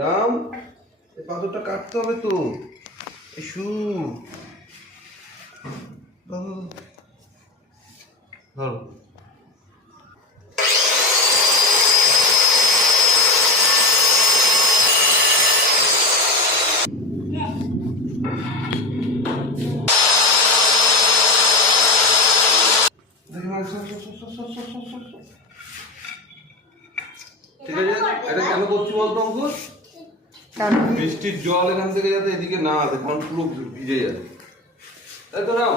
রাম, এই পাথরটা কাটতে হবে তো। ইস্যু ধরো। ঠিক আছে, এটা কেন করছি বলতো অঙ্কুর? বৃষ্টির জল এখান থেকে যাতে এদিকে না আসে, কারণ পুরো ভিজে যাবে, তাই তো রাম?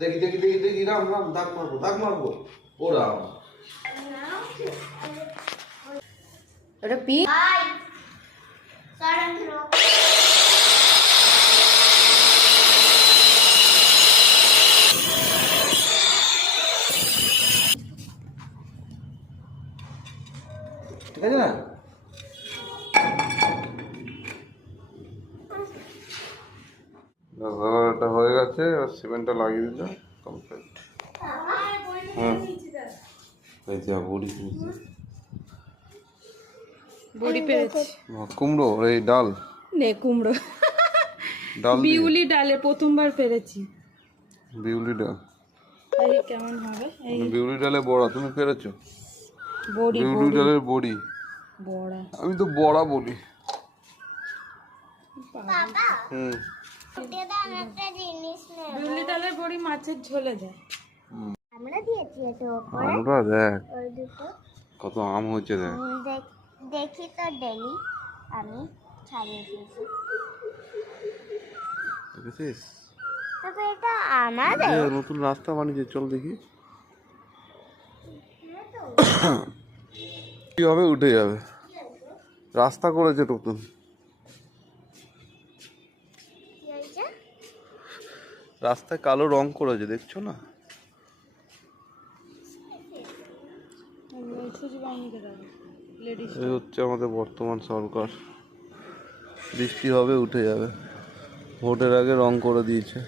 দেখি দেখি দেখি দেখি, রাম রাম, দাগ মারবো দাগ মারবো। ও রাম, ওটা পি ঠিক আছে না? এটা হয়ে গেছে, আর সিমেন্টটা লাগিয়ে দিলে কমপ্লিট। হ্যাঁ, এই যা বড়ি বড়ি পেরেছি। কুমড়ো, এই ডাল নে কুমড়ো, ডাল দিয়ে বিউলি ডালে প্রথমবার পেরেছি। বিউলি ডাল, এই কেমন হবে? এই বিউলি ডালে বড়া তুমি পেরেছো? বড়ি বিউলি ডালের বড়ি, বড়া, আমি তো বড়া বলি। হুম, বিউলি ডালের বড়ি মাছের ঝোলে দেয়। আমরা দিয়েছি এটা উপরে। আমটা দেখ ওই দুটো কত আম হয়েছে, দেখ। দেখি তো ডেলি আমি ছাড়িয়ে দিয়েছি। দেখেছিস? তবে এটা আমাদের এ, নতুন রাস্তা বানিয়েছে, চল দেখি কি হবে, উঠে যাবে। রাস্তা করেছে নতুন, কি হয়েছে? রাস্তায় কালো রং করেছে, দেখছো না? এই হচ্ছে আমাদের বর্তমান সরকার। বৃষ্টি হবে, উঠে যাবে, ভোটের আগে রং করে দিয়েছে।